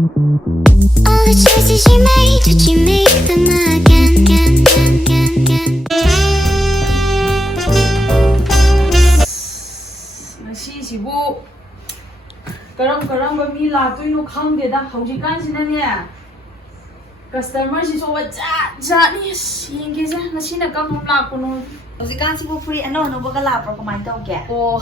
All the choices you made, did you make them again? 시시고 그럼 미 라또이노 칸게다 hꯧꯖꯤꯛꯀꯥꯟꯁꯤꯅꯅꯦ ꯀꯁꯇꯃꯔꯁꯤꯁꯨ ꯖꯥꯠ-ꯖꯥꯠꯅꯤ ꯌꯦꯡꯒꯦꯁꯦ ꯉꯁꯤꯅ ꯀꯔꯝꯕ ꯂꯥꯛꯄꯅꯣ ꯍꯧꯖꯤꯛꯀꯥꯟꯁꯤꯕꯨ ꯐꯨꯔꯤꯠ ꯑꯅꯧ-ꯑꯅꯧꯕꯒ ꯂꯥꯛꯄ꯭ꯔꯣ ꯀꯃꯥꯏꯅ ꯇꯧꯒꯦ? ꯑꯣ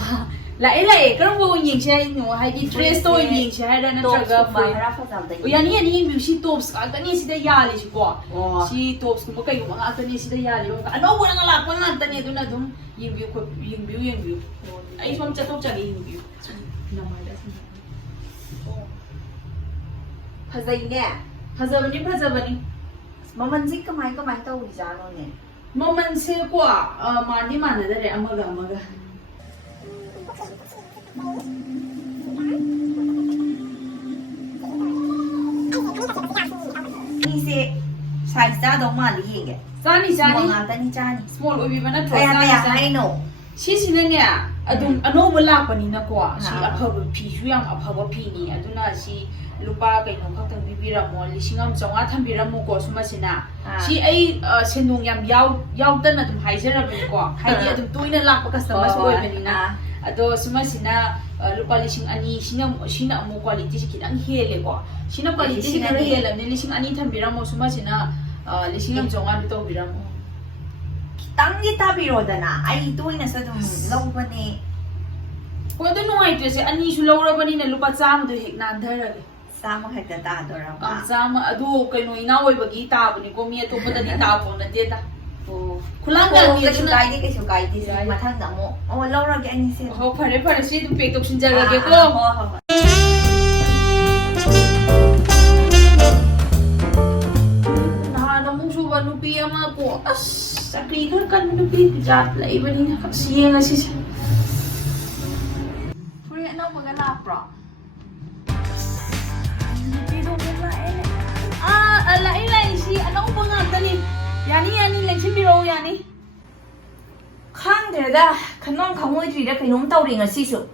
ꯂꯥꯛꯑꯦ ꯀꯔꯝꯕ ꯑꯣꯏꯅ ꯌꯦꯡꯁꯦ ꯍꯥꯏꯅꯣ ꯍꯥꯏꯗꯤ ꯗ꯭ꯔꯦꯁꯇ ꯑꯣꯏꯅ ꯌꯦꯡꯁꯦ ꯍꯥꯏꯔ ꯅꯠꯇ꯭ꯔꯒ ꯈꯔ ꯐꯖꯕꯗ ꯌꯥꯅꯤ ꯌꯦꯡꯕꯤꯌꯨ ꯁꯤ ꯇꯣꯞꯁ ꯉꯥꯛꯇꯅꯤ ꯁꯤꯗ ꯌꯥꯜꯂꯤꯁꯤꯀꯣ ꯑꯣ ꯁꯤ ꯇꯣꯞꯁꯀꯨꯝꯕ ꯀꯩꯒꯨꯝꯕ ꯉꯥꯛꯇꯅꯤ ꯁꯤꯗ ꯌꯥꯜꯂꯤꯕ ꯑꯅꯧꯕ ꯂꯥꯛꯄ ꯉꯥꯛꯇꯅꯤ ꯑꯗꯨꯅ ꯑꯗꯨꯝ ꯌꯦꯡꯕꯤꯌꯨ ꯑꯩ ꯁꯣꯝ ꯆꯠꯊꯣꯛꯆꯒꯦ ꯌꯦꯡꯕꯤꯌꯨ ꯐꯖꯩꯅꯦ ꯐꯖꯕꯅꯤ ꯃꯃꯜꯁꯤ ꯀꯃꯥꯏ ꯇꯧꯔꯤꯖꯥꯠꯅꯣꯅꯦ ꯃꯃꯜꯁꯦ ꯀꯣ ꯃꯥꯟꯅꯗꯔꯦ ꯑꯃꯒ ꯁꯤꯁꯦ ꯁꯥꯏꯖ ꯆꯥꯗꯧ ꯃꯥꯜꯂꯤ ꯌꯦꯡꯒꯦ ꯆꯥꯅꯤ ꯉꯥꯛꯇꯅꯤ ꯆꯥꯅꯤ ꯁ꯭ꯃꯣꯜ ꯑꯣꯏꯕꯤꯕ ꯅꯠꯇ꯭ꯔꯣ ꯀꯌꯥ ꯍꯥꯏꯅꯣ 시시는요, 아동 안오버 라빠니나고, 시 아파버 피주양 아파버 피니, 아두나 시 루파 그냥 각종 비비라모, 리싱암 정화 탐비라모고 수마시나, 시 에이 신동ям 야우다나 좀 하이저라비고, 하이디 좀 또이나 라빠 가스터마스 오이베니나, 아도 수마시나 루파 리싱 아니 시나 뭐 퀄리티시 기랑 헬레고, 시나 퀄리티시 기랑 헬레네 리싱 아니 탐비라모 수마시나 리싱암 정화도 또 비라모. 땅지 타비로다나 아이 또이나서 좀 러브니 그것도 누아이트세 아니 술러버니나 루파 짜무도 핵 난더라게 싸모 했다 다더라고 짜무 아도 그노 이나오이버기 따보니 고미 어토보다니 따보는데다 오 쿨랑가 그래서 가이디 마탕다 뭐 러브라게 아니세 파레 시도 팩톡 신자라게 고 나는 뭉수바 누피 아마 고 sakri kan nupi jat la iba ni siya nga siya free ano magala pro dito mo ala ila si ano ba nga tani yani lang sin biro yani ꯈꯪꯗ꯭ꯔꯦꯗ ꯈꯟꯐꯝ ꯈꯪꯉꯣꯏꯗ꯭ꯔꯤꯗ ꯀꯩꯅꯣꯝ ꯇꯧꯔꯤ ꯉꯁꯤꯁꯨ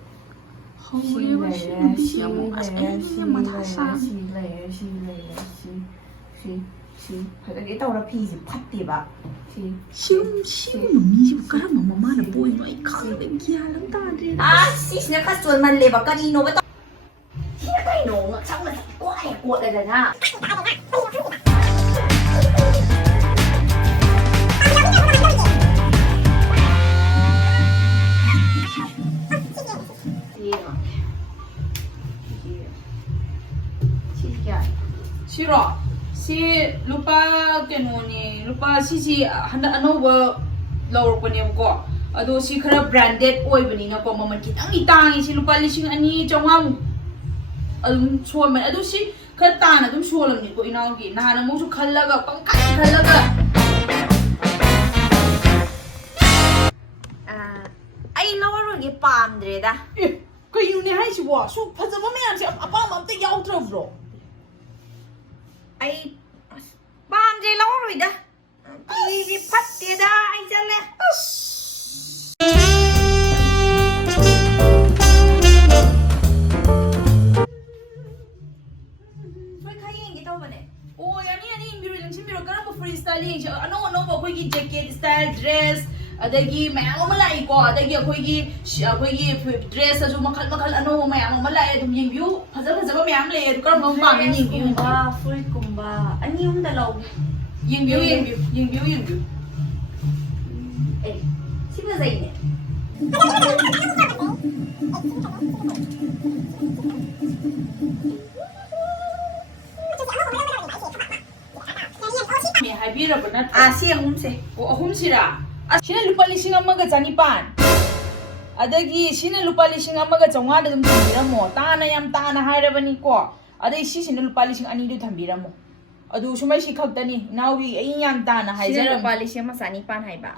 ꯐꯖꯒꯦ ꯇꯧꯔ ꯐꯤꯁꯦ ꯐꯠꯇꯦꯕ 시우 놈이 그런 엄마는 보이노 이 칸데 기알은 다데 시시나 카 쫄만레바 까리노가 시나 까리노 참나 꼬아야 꼬다잖아 싫어 시 루파 깨노니 루파 시시 한다 아노버 lower 거니고 아도 시 khara branded 오이버니나 거 머만 기당이 땅이 시 루파 리싱 아니 정왕 adum suomen adu si khata na dum suolam ni ko inawgi na mo su khallaga pangkat khallaga ai lawarge pamdreda kayu ne hai si wa su phajaba mayam si apam amte yautravro ai pamje lawarida pi phatteda ai jale Oh, yani biru lang sin biru kana mo freestyling siya ano ko gi jacket style dress adagi mayam malai ko adagi akoigi dress aju makal ano mayam malai dum yeng view faza ba mayam le adu karam bang pam yeng view ba fruit kumba ani um dalaw yeng view eh siba zaine si ahumse. O ahumsira. Sina lupa lising amaga janipan. Adagi sina lupa lising amaga jangwada dum thambira mo. Tana yam tana hairabani ko. Adai sina lupa lising ani du thambira mo. Adu sumai si khagtani. Nawi ai yam tana haijaram. Sina lupa lising ama janipan haiba.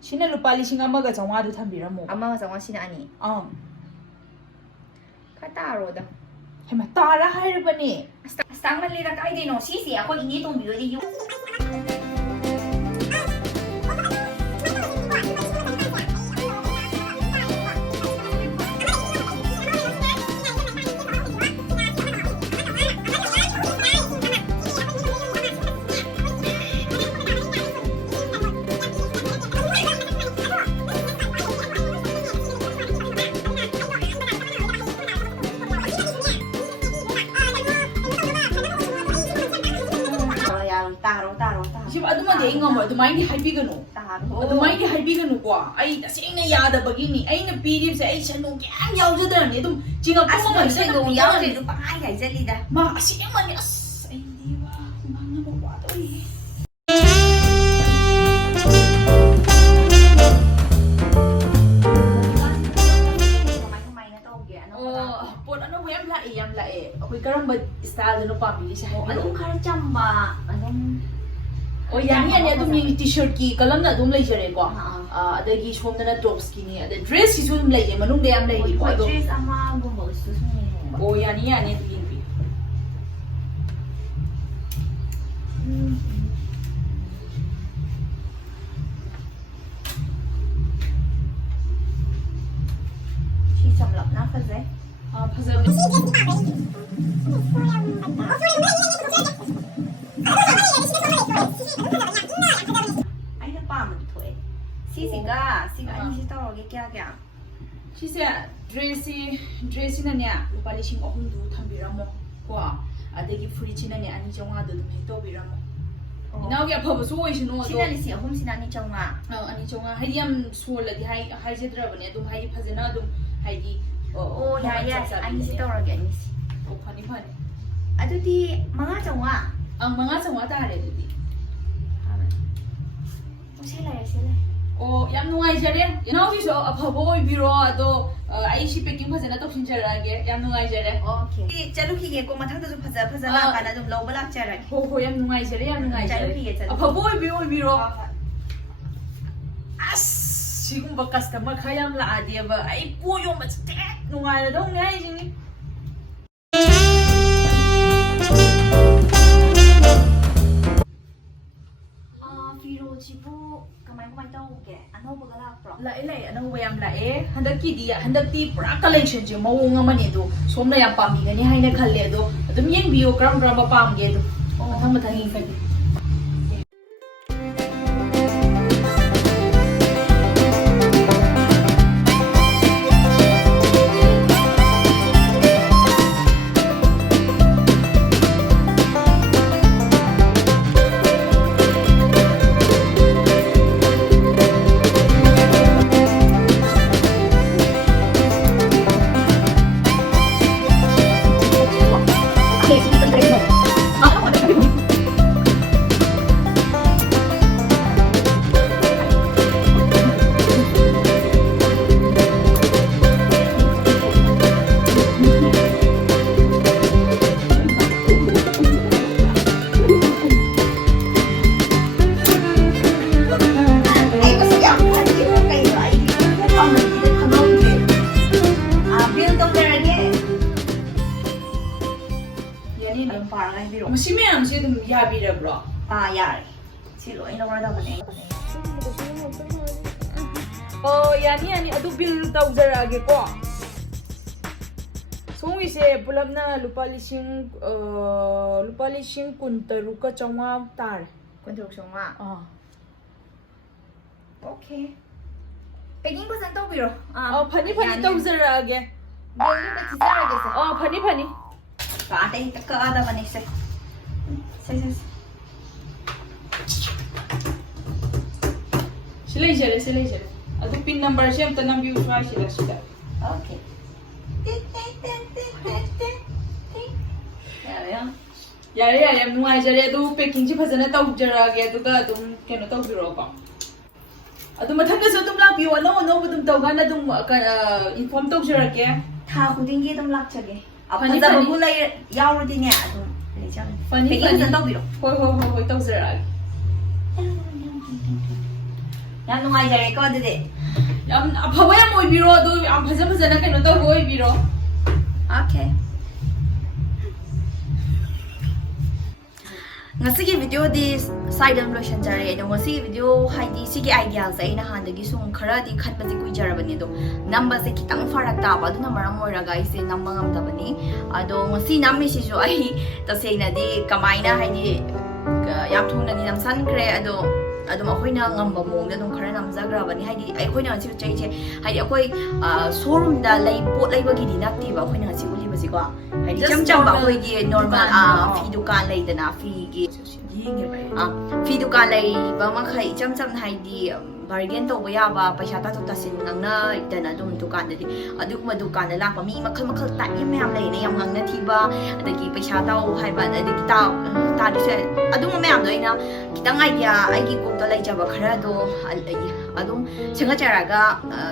Sina lupa lising amaga jangwada thambira mo. Amaga jangwa sina ani. Kataro da. Hema tara hairabani. Astangman lira kai dino sisi ako ini tong biyo di ꯁꯤꯕ ꯑꯗꯨꯃꯗꯤ ꯑꯩ ꯉꯝꯃꯣꯏ ꯑꯗꯨꯃꯥꯏꯅꯗꯤ ꯍꯥꯏꯕꯤꯒꯅꯨ ꯑꯗꯨꯃꯥꯏꯅꯗꯤ ꯍꯥꯏꯕꯤꯒꯅꯨꯀꯣ ꯑꯩ ꯇꯁꯦꯡꯅ ꯌꯥꯗꯕꯒꯤꯅꯤ ꯑꯩꯅ ꯄꯤꯔꯤꯕꯁꯦ ꯑꯩ ꯁꯦꯟꯗꯣꯡ ꯀꯌꯥꯝ ꯌꯥꯎꯖꯗ꯭ꯔꯅꯤ ꯑꯗꯨꯝ ꯆꯤꯡꯉꯛꯄ ꯑꯁ ꯌꯥꯎꯗ꯭ꯔꯦ ꯅꯨꯄꯥ ꯍꯥꯏꯖꯜꯂꯤꯗ ꯃꯥ ꯑꯁꯦꯡꯕꯅꯤ ꯑꯁ ꯑꯩꯗꯤ ꯋꯥ ꯉꯥꯡꯅꯕ ꯋꯥꯗꯣꯔꯤꯌꯦ ꯄꯣꯠ ꯑꯅꯧꯕ ꯌꯥꯝ ꯂꯥꯛꯑꯦ ꯑꯩꯈꯣꯏ ꯀꯔꯝꯕ ꯁ꯭ꯇꯥꯏꯜꯗꯅꯣ ꯄꯥꯝꯕꯤꯔꯤꯁꯦ ꯑꯗꯨꯝ ꯍꯥꯏꯕꯤꯔꯛꯑꯣ ꯈꯔ ꯆꯝꯕ ꯑꯗꯨꯝ ꯑꯣ ꯌꯥꯅꯤ ꯑꯗꯨꯝ ꯌꯦꯡꯉꯤ ꯇꯤ ꯁꯔꯠꯀꯤ ꯀꯂꯝꯅ ꯑꯗꯨꯝ ꯂꯩꯖꯔꯦꯀꯣ ꯑꯗꯒꯤ ꯁꯣꯝꯗꯅ ꯇꯣꯞꯁꯀꯤꯅꯤ ꯑꯗꯩ ꯗ꯭ꯔꯦꯁꯀꯤꯁꯨ ꯑꯗꯨꯝ ꯂꯩꯖꯩ ꯃꯅꯨꯡꯗ ꯌꯥꯝ ꯂꯩꯔꯤꯀꯣ ꯑꯗꯣ ꯗ꯭ꯔꯦꯁ ꯑꯃꯒꯨꯝꯕꯁꯨ ꯁꯨꯝ ꯌꯦꯡꯅꯤꯡꯕ ꯑꯣ ꯌꯥꯅꯤ ꯑꯗꯨ ꯌꯦꯡꯕꯤꯌꯨ ꯁꯤ ꯆꯝꯂꯞꯅ ꯐꯖꯩ ꯐꯖꯕꯅꯤ ꯑꯩꯅ ꯄꯥꯝꯕꯗꯤ ꯊꯣꯛꯑꯦ ꯁꯤꯒ ꯑꯅꯤꯁꯤ ꯇꯧꯔꯒꯦ ꯀꯌꯥ ꯁꯤꯁꯦ ꯗ꯭ꯔꯦꯁꯁꯤꯅꯅꯦ ꯂꯨꯄꯥ 3,000ꯗꯨ ꯊꯝꯕꯤꯔꯝꯃꯣ ꯀꯣ ꯑꯗꯒꯤ ꯐꯨꯔꯤꯠꯁꯤꯅꯅꯦ 2,500ꯗ ꯑꯗꯨꯝ ꯍꯦꯛ ꯇꯧꯕꯤꯔꯝꯃꯣ ꯏꯅꯥꯎꯒꯤ ꯑꯐꯕꯁꯨ ꯑꯣꯏꯁꯅꯨ ꯑꯗꯣ ꯁꯤꯅ 3,000 ꯁꯤꯅ 2,500 2,500 ꯍꯥꯏꯗꯤ ꯌꯥꯝ ꯁꯣꯜꯂꯗꯤ ꯍꯥꯏꯖꯗ꯭ꯔꯕꯅꯦ ꯑꯗꯨꯝ ꯍꯥꯏꯗꯤ ꯐꯖꯅ ꯑꯗꯨꯝ ꯍꯥꯏꯗꯤ ꯑꯣ ꯌꯥꯏ ꯑꯅꯤꯁꯤ ꯇꯧꯔꯒꯦ ꯑꯅꯤꯁꯤ ꯑꯣ ꯐꯅꯤ ꯑꯗꯨꯗꯤ 5,500 5,500 ꯇꯥꯔꯦ ꯑꯗꯨꯗꯤ ꯁꯤ ꯂꯩꯔꯦ ꯑꯣ ꯌꯥꯝ ꯅꯨꯡꯉꯥꯏꯖꯔꯦ ꯏꯅꯥꯎꯒꯤꯁꯨ ꯑꯐꯕ ꯑꯣꯏꯕꯤꯔꯣ ꯑꯗꯣ ꯑꯩ ꯁꯤ ꯄꯦꯀꯤꯡ ꯐꯖꯅ ꯇꯧꯁꯤꯟꯖꯔꯛꯑꯒꯦ ꯌꯥꯝ ꯅꯨꯡꯉꯥꯏꯖꯔꯦ ꯑꯣꯀꯦ ꯆꯠꯂꯨꯈꯤꯒꯦꯀꯣ ꯃꯊꯪꯗꯁꯨ ꯐꯖ ꯂꯥꯛꯀꯥꯟꯗ ꯑꯗꯨꯝ ꯂꯧꯕ ꯂꯥꯛꯆꯔꯒꯦ ꯍꯣꯏ ꯌꯥꯝ ꯅꯨꯡꯉꯥꯏꯖꯔꯦ ꯆꯠꯂꯨꯈꯤꯒꯦ ꯑꯐꯕ ꯑꯣꯏꯕꯤꯔꯣ ꯑꯁ ꯁꯤꯒꯨꯝꯕ ꯀꯁꯇꯃꯔ ꯈꯔ ꯌꯥꯝ ꯂꯥꯛꯑꯗꯤꯕ ꯑꯩ ꯄꯣꯠ ꯌꯣꯟꯕꯁꯦ ꯅꯨꯡꯉꯥꯏꯔꯗꯧꯅꯦ ꯍꯥꯏꯁꯤꯅꯤ ꯐꯤꯔꯣꯜꯁꯤꯕꯨ ꯀꯃꯥꯏ ꯇꯧꯒꯦ ꯑꯅꯧꯕꯒ ꯂꯥꯛꯄ꯭ꯔꯣ ꯂꯥꯛꯑꯦ ꯑꯅꯧꯕ ꯌꯥꯝ ꯂꯥꯛꯑꯦ ꯍꯟꯗꯛꯇꯤ ꯄꯨꯔꯥ ꯀꯂꯦꯛꯁꯟꯁꯦ ꯃꯑꯣꯡ ꯑꯃꯅꯦ ꯑꯗꯣ ꯁꯣꯝꯅ ꯌꯥꯝ ꯄꯥꯝꯕꯤꯒꯅꯤ ꯍꯥꯏꯅ ꯈꯜꯂꯦ ꯑꯗꯣ ꯑꯗꯨꯝ ꯌꯦꯡꯕꯤꯌꯣ ꯀꯔꯝꯕ ꯄꯥꯝꯒꯦ ꯑꯗꯣ ꯃꯊꯪ ꯌꯦꯡꯕꯤꯌꯨ ꯃꯁꯤ ꯃꯌꯥꯝꯁꯦ ꯑꯗꯨꯝ ꯌꯥꯕꯤꯔꯕ꯭ꯔꯣ? ꯌꯥꯔꯦ. ꯁꯤ ꯂꯣꯏ ꯂꯧꯔꯗꯕꯅꯦ. ꯑꯣ ꯌꯥꯅꯤ ꯑꯗꯨ ꯕꯤꯜ ꯇꯧꯖꯔꯛꯑꯒꯦꯀꯣ. ꯁꯣꯝꯒꯤꯁꯦ ꯄꯨꯂꯞꯅ ꯂꯨꯄꯥ 23,900 ꯇꯥꯔꯦ. 23,900. Okay. Packing fazana tꯧꯕꯤꯔꯣ. ꯐꯅꯤ ꯇꯧꯖꯔꯛꯑꯒꯦ. ꯕꯤꯜꯗꯨ ꯊꯤꯖꯔꯒꯦ. ꯐꯅꯤ. ꯀꯥꯗꯩ ꯀꯛꯑꯗꯕꯅꯦ ꯁꯦ. ꯁꯤ ꯂꯩꯖꯔꯦ. ꯑꯗꯨ ꯄꯤꯟ ꯅꯝꯕꯔꯁꯦ ꯑꯝꯇ ꯅꯝꯕꯤꯌꯨ ꯁꯤꯗ. Okay. ꯌꯥꯔꯦ ꯌꯥꯝ ꯅꯨꯡꯉꯥꯏꯖꯔꯦ. ꯑꯗꯨ ꯄꯦꯀꯤꯡꯁꯤ ꯐꯖꯅ ꯇꯧꯖꯔꯛꯑꯒꯦ ꯑꯗꯨꯒ ꯑꯗꯨꯝ ꯀꯩꯅꯣ ꯇꯧꯕꯤꯔꯣꯀꯣ. ꯑꯗꯨ ꯃꯊꯪꯗꯁꯨ ꯑꯗꯨꯝ ꯂꯥꯛꯄꯤꯌꯣ. ꯑꯅꯧꯕ ꯑꯗꯨꯝ ꯇꯧꯀꯥꯟꯗ ꯑꯗꯨꯝ ꯏꯟꯐꯣꯔꯝ ꯇꯧꯖꯔꯛꯀꯦ. ꯊꯥ ꯈꯨꯗꯤꯡꯒꯤ ꯑꯗꯨꯝ ꯂꯥꯛꯆꯒꯦ. ꯐꯖꯕꯕꯨ ꯌꯥꯎꯔꯗꯤꯅꯦ ꯑꯗꯨꯝ ꯂꯩꯖꯒꯦ. ꯄꯦꯀꯤꯡ ꯐꯖꯅ ꯇꯧꯕꯤꯔꯣ. ꯍꯣꯏ ꯇꯧꯖꯔꯛꯑꯒꯦ. ꯌꯥꯝ ꯅꯨꯡꯉꯥꯏꯖꯔꯦꯀꯣ ꯑꯗꯨꯗꯤ. ꯌꯥꯝ ꯑꯐꯕ ꯌꯥꯝ ꯑꯣꯏꯕꯤꯔꯣ. ꯑꯗꯨ ꯌꯥꯝ ꯐꯖꯅ ꯀꯩꯅꯣ ꯇꯧꯕ ꯑꯣꯏꯕꯤꯔꯣ. Okay. ngasi video di side am loishanjare no ngasi video haidi sigi ideas ai na handagi sum khara di khatpa ji kuijarabani do number se kitang farak ta ba duna maram moiraga ise number ngam dabani ado ngasi nammi si jo ai ta seina di kamaina haidi yam thungna ni nam san kre ado adum akoina ngamba mong da dum khara nam zagrabani haidi akoina si chai che haidi akoi showroom da lai pot lai bagi di nakti ba akoina si uli basi ko ꯍꯥꯏꯗꯤ Just ꯏꯆꯝ ꯆꯝꯕ normal ꯑꯩꯈꯣꯏꯒꯤ normal dukan, ꯐꯤ ꯗꯨꯀꯥꯟ ꯂꯩꯗꯅ ꯐꯤꯒꯤ ꯌꯦꯡꯉꯦꯕ ꯑꯩ. ꯐꯤ ꯗꯨꯀꯥꯟ ꯂꯩꯕ ꯃꯈꯩ ꯏꯆꯝ ꯆꯝꯅ ꯍꯥꯏꯗꯤ ꯕꯥꯔꯒꯦꯟ ꯇꯧꯕ ꯌꯥꯕ ꯄꯩꯁꯥ ꯇꯥꯊꯣꯛ ꯇꯥꯁꯤꯟ ꯉꯥꯡꯅꯗꯅ ꯑꯗꯨꯝ ꯗꯨꯀꯥꯟꯗꯗꯤ ꯑꯗꯨꯒꯨꯝꯕ ꯗꯨꯀꯥꯟꯗ ꯂꯥꯛꯄ ꯃꯤ ꯃꯈꯜ ꯃꯈꯜ ꯇꯥꯏꯞ ꯃꯌꯥꯝ ꯂꯩꯅꯦ ꯌꯥꯝ ꯉꯥꯡꯅ ꯊꯤꯕ ꯑꯗꯒꯤ ꯄꯩꯁꯥ ꯇꯥꯎ ꯍꯥꯏꯕ ꯑꯗꯒꯤ ꯇꯥꯗ꯭ꯔꯁꯨ ꯌꯥꯏ ꯑꯗꯨꯒꯨꯝꯕ ꯃꯌꯥꯝꯗꯣ ꯑꯩꯅ ꯈꯤꯇꯪ ꯑꯥꯏꯗꯤꯌꯥ ꯑꯩꯒꯤ ꯀꯣꯛꯇ ꯂꯩꯖꯕ ꯈꯔꯗꯣ ꯑꯗꯨꯝ ꯁꯦꯝꯒꯠꯆꯔꯒ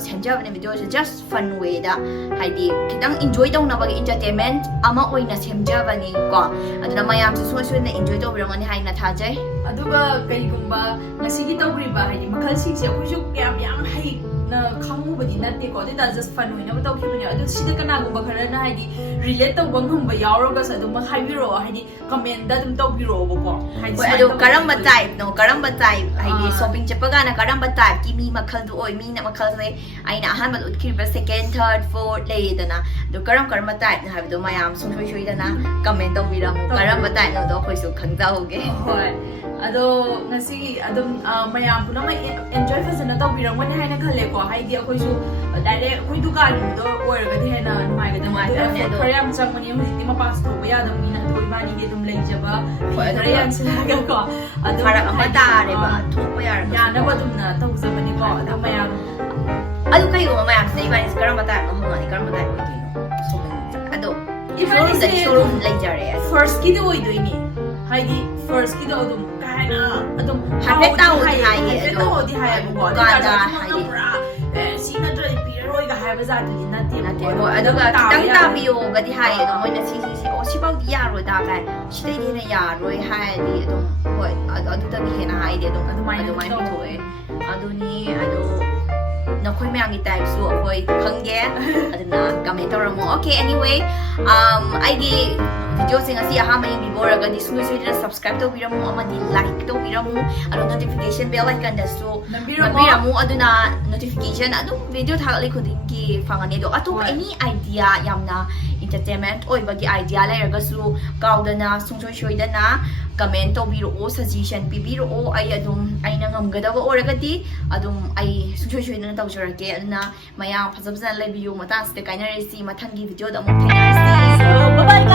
ꯁꯦꯝꯖꯕꯅꯦ ꯚꯤꯗꯤꯑꯣꯁꯦ ꯖꯁ ꯐꯟ ꯋꯦꯗ ꯍꯥꯏꯗꯤ ꯈꯤꯇꯪ ꯏꯟꯖꯣꯏ ꯇꯧꯅꯕꯒꯤ ꯏꯟꯇꯔꯇꯦꯟꯃꯦꯟ ꯑꯃ ꯑꯣꯏꯅ ꯁꯦꯝꯖꯕꯅꯤ ꯀꯣ ꯑꯗꯨꯅ ꯃꯌꯥꯝꯁꯨ ꯁꯣꯏ ꯁꯣꯏꯗꯅ ꯏꯟꯖꯣꯏ ꯇꯧꯕꯤꯔꯝꯒꯅꯤ ꯍꯥꯏꯅ ꯊꯥꯖꯩ ꯑꯗꯨꯒ ꯀꯩꯒꯨꯝꯕ ꯉꯁꯤꯒꯤ ꯇꯧꯔꯤꯕ ꯍꯥꯏꯗꯤ ꯃꯈꯜꯁꯤꯡꯁꯦ ꯑꯩꯈꯣꯏꯁꯨ ꯀꯌꯥꯝ ꯌꯥꯝ ꯍꯩꯅ ꯈꯪꯉꯨꯕꯗꯤ ꯅꯠꯇꯦꯀꯣ ꯑꯗꯨꯏ ꯇꯥꯔꯁꯨ ꯖꯁ ꯐꯟ ꯑꯣꯏꯅꯕ ꯇꯧꯈꯤꯕꯅꯦ ꯑꯗꯨ ꯁꯤꯗ ꯀꯅꯥꯒꯨꯝꯕ ꯈꯔꯅ ꯍꯥꯏꯗꯤ ꯔꯤꯂꯦꯠ ꯇꯧꯕ ꯉꯝꯕ ꯌꯥꯎꯔꯒꯁꯨ ꯑꯗꯨꯝ ꯍꯥꯏꯕꯤꯔꯛꯑꯣ ꯍꯥꯏꯗꯤ ꯀꯃꯦꯟꯗ ꯑꯗꯨꯝ ꯇꯧꯕꯤꯔꯛꯑꯣꯕꯀꯣ ꯍꯥꯏꯗꯤ ꯍꯣꯏ ꯑꯗꯣ ꯀꯔꯝꯕ ꯇꯥꯏꯞꯅꯣ ꯀꯔꯝꯕ ꯇꯥꯏꯞ ꯍꯥꯏꯗꯤ ꯁꯣꯄꯤꯡ ꯆꯠꯄ ꯀꯥꯟꯗ ꯀꯔꯝꯕ ꯇꯥꯏꯞꯀꯤ ꯃꯤ ꯃꯈꯜꯗꯨ ꯑꯣꯏ ꯃꯤꯅ ꯃꯈꯜꯁꯦ ꯑꯩꯅ ꯑꯍꯥꯟꯕꯗ ꯎꯠꯈꯤꯕ ꯁꯦꯀꯦꯟ ꯊꯔꯠ ꯐꯣꯔꯠ ꯂꯩꯌꯦꯗꯅ ꯑꯗꯣ ꯀꯔꯝꯕ ꯇꯥꯏꯞꯅꯣ ꯍꯥꯏꯕꯗꯣ ꯃꯌꯥꯝ ꯁꯨꯡꯁꯣꯏ ꯁꯣꯏꯗꯅ ꯀꯃꯦꯟ ꯇꯧꯕꯤꯔꯝꯃꯨ ꯀꯔꯝꯕ ꯇꯥꯏꯞꯅꯣꯗꯣ ꯑꯩꯈꯣꯏꯁꯨ ꯈꯪꯖꯍꯧꯒꯦ ꯍꯣꯏ ꯑꯗꯣ ꯉꯁꯤꯒꯤ ꯑꯗꯨꯝ ꯃꯌꯥꯝ ꯄꯨꯝꯅꯃꯛ ꯑꯦꯟꯖꯣꯏ ꯐꯖꯅ ꯇꯧꯕꯤꯔꯝꯒꯅꯤ ꯍꯥꯏꯅ ꯈꯜꯂꯦꯀꯣ ꯍꯥꯏꯗꯤ ꯑꯩꯈꯣꯏꯁꯨ ꯗꯥꯏꯔꯦꯛ ꯑꯩꯈꯣꯏ ꯗꯨꯀꯥꯟꯒꯤꯗꯣ ꯑꯣꯏꯔꯒꯗꯤ ꯍꯦꯟꯅ ꯅꯨꯡꯉꯥꯏꯒꯗꯕꯅꯤ ꯑꯗꯣ ꯈꯔ ꯌꯥꯝ ꯆꯪꯕꯅꯤ ꯍꯧꯖꯤꯛꯇꯤ ꯃꯄꯥꯟꯁꯨ ꯊꯣꯛꯄ ꯌꯥꯗꯕꯅꯤꯅ ꯑꯗꯣ ꯏꯕꯥꯅꯤꯒꯤ ꯑꯗꯨꯝ ꯂꯩꯖꯕ ꯐꯤ ꯈꯔ ꯌꯥꯟꯁꯤꯜꯂꯒꯀꯣ ꯑꯗꯨꯝ ꯐꯔꯛ ꯑꯃ ꯇꯥꯔꯦꯕ ꯊꯣꯛꯄ ꯌꯥꯔꯒꯁꯨ ꯌꯥꯅꯕ ꯑꯗꯨꯝꯅ ꯇꯧꯖꯕꯅꯤꯀꯣ ꯑꯗꯣ ꯃꯌꯥꯝ ꯑꯗꯨ ꯀꯩꯒꯨꯝꯕ ꯃꯌꯥꯝꯁꯤꯅ ꯏꯕꯥꯅꯤꯁꯦ ꯀꯔꯝꯕ ꯇꯥꯏꯞꯅꯣ ꯍꯪꯉꯛꯑꯅꯤ ꯀꯔꯝꯕ ꯇꯥꯏꯞ ꯑꯣꯏꯗꯣꯏꯅꯣ ꯁꯣꯄꯤꯡ ꯑꯗꯣ ꯏꯕꯥꯅꯤꯁꯦ ꯁꯣꯔꯨꯝ ꯂꯩꯖꯔꯦ ꯐꯥꯔꯁꯀꯤꯗ ꯑꯣꯏꯗꯣꯏꯅꯤ ꯍꯥꯏꯗꯤ ꯐꯥꯔꯁꯀꯤꯗꯣ ꯑꯗꯨꯝ ꯀꯩ ꯍꯥꯏꯅ ꯑꯗꯨꯝ ꯍꯥꯏꯐꯦꯠ ꯇꯥꯎꯗꯤ ꯍꯥꯏꯌꯦ ꯍꯥꯏꯐꯦꯠ ꯇꯧꯗꯤ ꯍꯥꯏꯌꯦꯕꯀꯣ ꯗꯨꯀꯥꯟꯗ ꯍꯥꯏꯗꯤ ꯄꯨꯔꯥ ꯁꯤ ꯅꯠꯇ꯭ꯔꯗꯤ ꯄꯤꯔꯔꯣꯏꯒ ꯍꯥꯏꯕ ꯖꯥꯠꯇꯨꯗꯤ ꯅꯠꯇꯦ ꯍꯣꯏ ꯑꯗꯨꯒ ꯈꯤꯇꯪ ꯇꯥꯕꯤꯌꯣꯒꯗꯤ ꯍꯥꯏꯌꯦ ꯑꯗꯣ ꯃꯣꯏꯅ ꯁꯤ ꯑꯣ ꯁꯤꯐꯥꯎꯗꯤ ꯌꯥꯔꯣꯏꯗ ꯀꯥꯏ ꯁꯤꯗꯩꯗꯤ ꯍꯦꯟꯅ ꯌꯥꯔꯣꯏ ꯍꯥꯏꯔꯗꯤ ꯑꯗꯨꯝ ꯍꯣꯏ ꯑꯗꯨꯗꯒꯤ ꯍꯦꯟꯅ ꯍꯥꯏꯗꯤ ꯑꯗꯨꯝ ꯑꯗꯨꯃꯥꯏꯅ ꯄꯤꯊꯣꯛꯑꯦ ꯑꯗꯨꯅꯤ ꯑꯗꯣ ꯅꯈꯣꯏ ꯃꯌꯥꯝꯒꯤ ꯇꯥꯏꯞꯁꯨ ꯑꯩꯈꯣꯏ ꯈꯪꯒꯦ ꯑꯗꯨꯅ ꯀꯃꯦꯟ ꯇꯧꯔꯝꯃꯣ ꯑꯣꯀꯦ ꯑꯦꯅꯤꯋꯦ ꯑꯩꯒꯤ ꯚꯤꯗꯤꯑꯣꯁꯦ ꯉꯁꯤ ꯑꯍꯥꯟꯕ ꯌꯦꯡꯕꯤꯕ ꯑꯣꯏꯔꯒꯗꯤ ꯁꯨꯡꯁꯣꯏ ꯁꯣꯏꯗꯅ ꯁꯕꯁꯀ꯭ꯔꯥꯏꯕ ꯇꯧꯕꯤꯔꯝꯃꯨ ꯑꯃꯗꯤ ꯂꯥꯏꯛ ꯇꯧꯕꯤꯔꯝꯃꯨ ꯑꯗꯣ ꯅꯣꯇꯤꯐꯤꯀꯦꯁꯟ ꯕꯦꯜ ꯑꯥꯏꯀꯟꯗꯁꯨ ꯅꯝꯕꯤꯔꯝꯃꯨ ꯑꯗꯨꯅ ꯅꯣꯇꯤꯐꯤꯀꯦꯁꯟ ꯑꯗꯨꯝ ꯚꯤꯗꯤꯑꯣ ꯊꯥꯒꯠꯂꯤ ꯈꯨꯗꯤꯡꯒꯤ ꯐꯪꯒꯅꯤ ꯑꯗꯣ ꯑꯇꯣꯞꯄ ꯑꯦꯅꯤ ꯑꯥꯏꯗꯤꯌꯥ ꯌꯥꯝꯅ ꯏꯟꯇꯔꯇꯦꯟꯃꯦꯟ ꯑꯣꯏꯕꯒꯤ ꯑꯥꯏꯗꯤꯌꯥ ꯂꯩꯔꯒꯁꯨ ꯀꯥꯎꯗꯅ ꯁꯨꯡꯁꯣꯏ ꯁꯣꯏꯗꯅ ꯀꯃꯦꯟ ꯇꯧꯕꯤꯔꯛꯑꯣ ꯁꯖꯦꯁꯟ ꯄꯤꯕꯤꯔꯛꯑꯣ ꯑꯩꯅ ꯉꯝꯒꯗꯕ ꯑꯣꯏꯔꯒꯗꯤ ꯑꯗꯨꯝ ꯑꯩ ꯁꯨꯡꯁꯣꯏ ꯁꯣꯏꯗꯅ ꯇꯧꯖꯔꯛꯀꯦ ꯑꯗꯨꯅ ꯃꯌꯥꯝ ꯐꯖ ꯐꯖꯅ ꯂꯩꯕꯤꯌꯨ ꯃꯇꯥꯡꯁꯤꯗ ꯀꯥꯏꯅꯔꯁꯤ ꯃꯊꯪꯒꯤ ꯚꯤꯗꯤꯑꯣꯗ ꯑꯃꯨꯛ ꯊꯦꯡꯅꯔꯁꯤ